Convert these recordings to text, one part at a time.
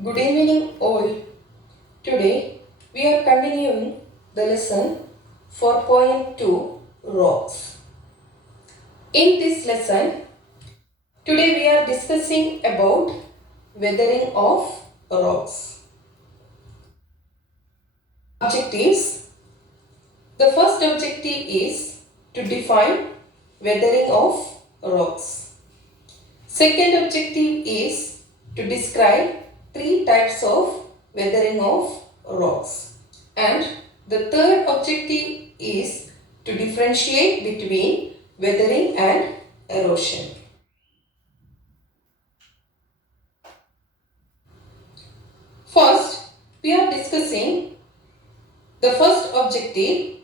Good evening, all. Today we are continuing the lesson 4.2 Rocks. In this lesson, today we are discussing about weathering of rocks. Objectives. The first objective is to define weathering of rocks. Second objective is to describe three types of weathering of rocks. And the third objective is to differentiate between weathering and erosion. First, we are discussing the first objective.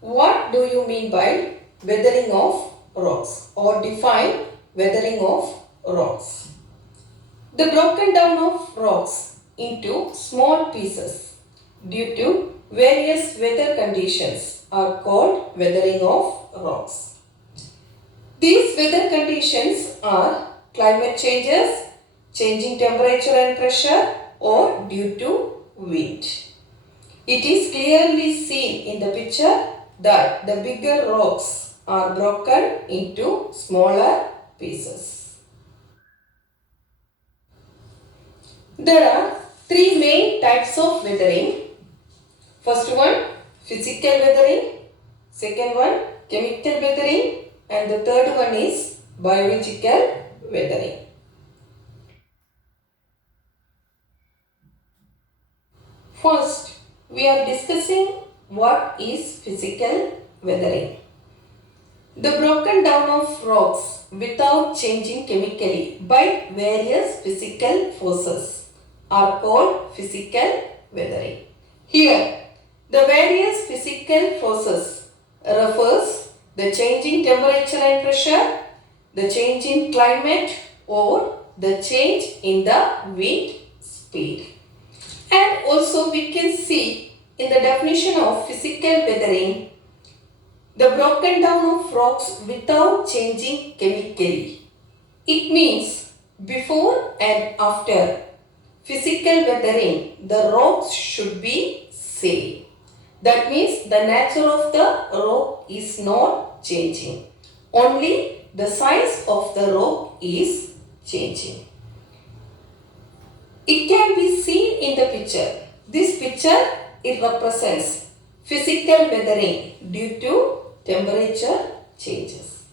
What do you mean by weathering of rocks, or define weathering of rocks? The broken down of rocks into small pieces due to various weather conditions are called weathering of rocks. These weather conditions are climate changes, changing temperature and pressure, or due to wind. It is clearly seen in the picture that the bigger rocks are broken into smaller pieces. There are three main types of weathering. First one, physical weathering. Second one, chemical weathering. And the third one is biological weathering. First, we are discussing what is physical weathering. The broken down of rocks without changing chemically by various physical forces are called physical weathering. Here, the various physical forces refers the changing temperature and pressure, the change in climate, or the change in the wind speed. And also we can see in the definition of physical weathering, the broken down of rocks without changing chemically. It means before and after physical weathering, the rocks should be same. That means the nature of the rock is not changing. Only the size of the rock is changing. It can be seen in the picture. This picture, it represents physical weathering due to temperature changes.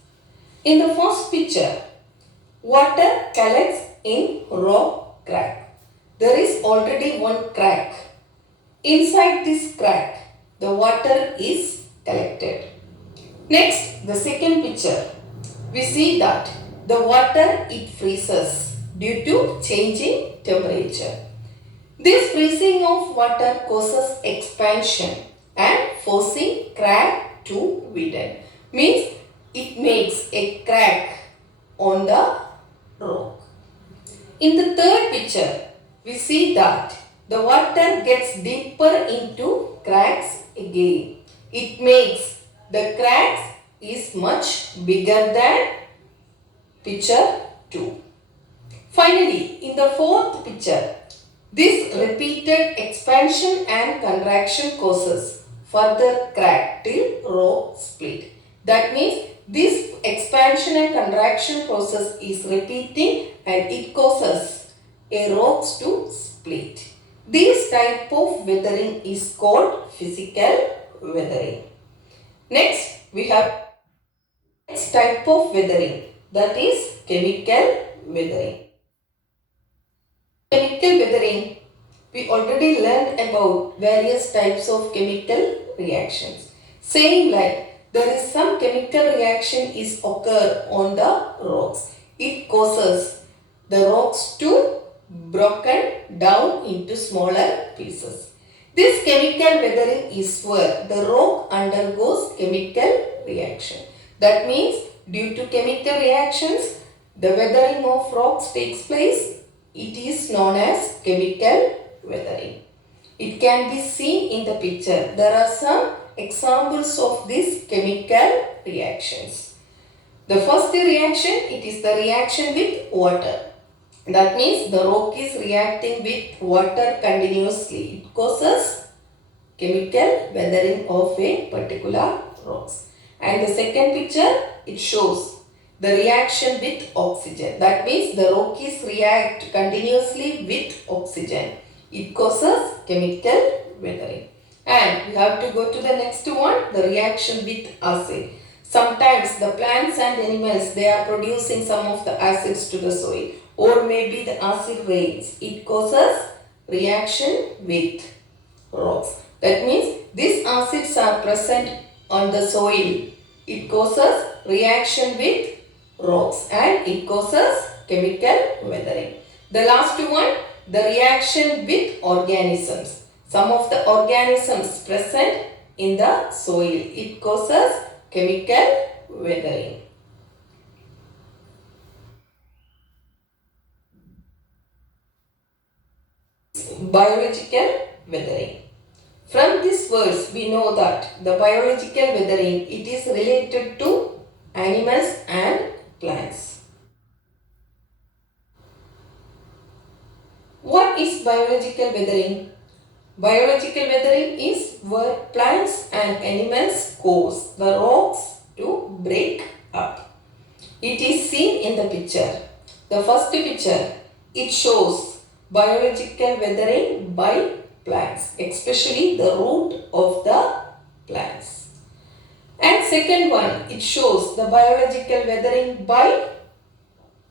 In the first picture, water collects in rock crack. There is already one crack. Inside this crack, the water is collected. Next, the second picture, we see that the water, it freezes due to changing temperature. This freezing of water causes expansion and forcing crack to widen. Means it makes a crack on the rock. In the third picture, we see that the water gets deeper into cracks again. It makes the cracks is much bigger than picture 2. Finally, in the fourth picture, this repeated expansion and contraction causes further crack till rock split. That means this expansion and contraction process is repeating and it causes a rocks to split. This type of weathering is called physical weathering. Next, we have next type of weathering, that is chemical weathering. Chemical weathering, we already learned about various types of chemical reactions. Same like there is some chemical reaction is occur on the rocks. It causes the rocks to broken down into smaller pieces. This chemical weathering is where the rock undergoes chemical reaction. That means due to chemical reactions, the weathering of rocks takes place. It is known as chemical weathering. It can be seen in the picture. There are some examples of these chemical reactions. The first reaction, it is the reaction with water. That means the rock is reacting with water continuously. It causes chemical weathering of a particular rocks. And the second picture, it shows the reaction with oxygen. That means the rock is react continuously with oxygen. It causes chemical weathering. And we have to go to the next one, the reaction with acid. Sometimes the plants and animals, they are producing some of the acids to the soil, or maybe the acid rains. It causes reaction with rocks. That means these acids are present on the soil. It causes reaction with rocks and it causes chemical weathering. The last one, the reaction with organisms. Some of the organisms present in the soil. It causes chemical weathering. Biological weathering. From this verse, we know that the biological weathering, it is related to animals and plants. What is biological weathering? Biological weathering is where plants and animals cause the rocks to break up. It is seen in the picture. The first picture, it shows biological weathering by plants, especially the root of the plants. And second one, it shows the biological weathering by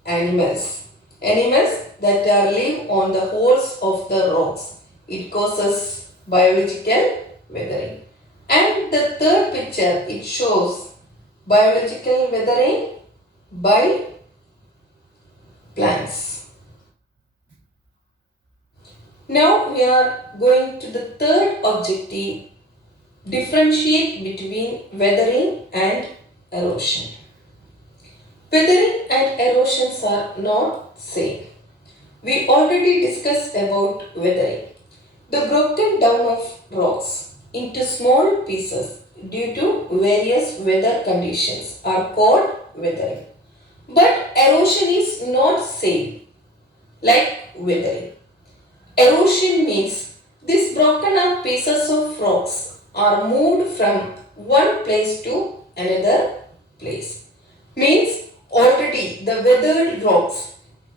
animals. Animals that are live on the holes of the rocks. It causes biological weathering. And the third picture, it shows biological weathering by plants. Now we are going to the third objective, differentiate between weathering and erosion. Weathering and erosions are not same. We already discussed about weathering. The broken down of rocks into small pieces due to various weather conditions are called weathering. But erosion is not same like weathering. Erosion means these broken up pieces of rocks are moved from one place to another place. Means already the weathered rocks,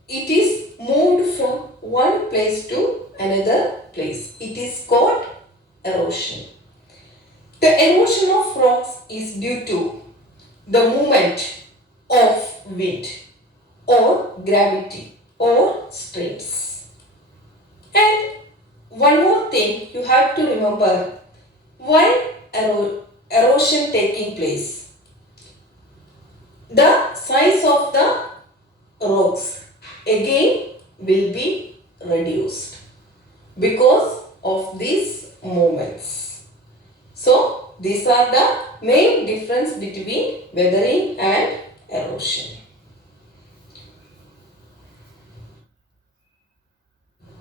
it is moved from one place to another place. It is called erosion. The erosion of rocks is due to the movement of wind or gravity or streams. And one more thing you have to remember, why erosion taking place? The size of the rocks again will be reduced because of these movements. So these are the main difference between weathering and erosion.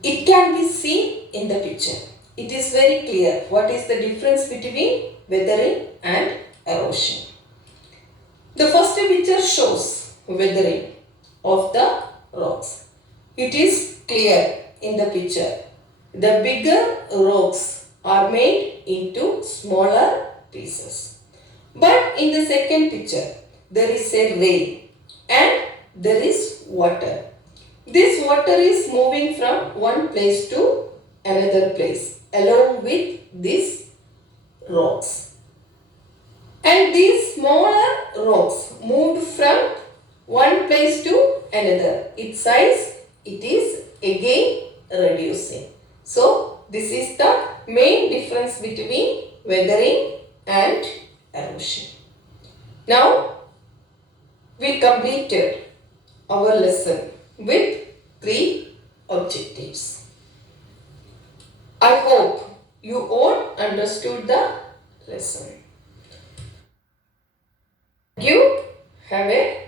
It can be seen in the picture. It is very clear what is the difference between weathering and erosion. The first picture shows weathering of the rocks. It is clear in the picture. The bigger rocks are made into smaller pieces. But in the second picture, there is a rain and there is water. This water is moving from one place to another place along with these rocks. And these smaller rocks moved from one place to another. Its size, it is again reducing. So this is the main difference between weathering and erosion. Now we completed our lesson with 3 objectives. I hope you all understood the lesson. You have a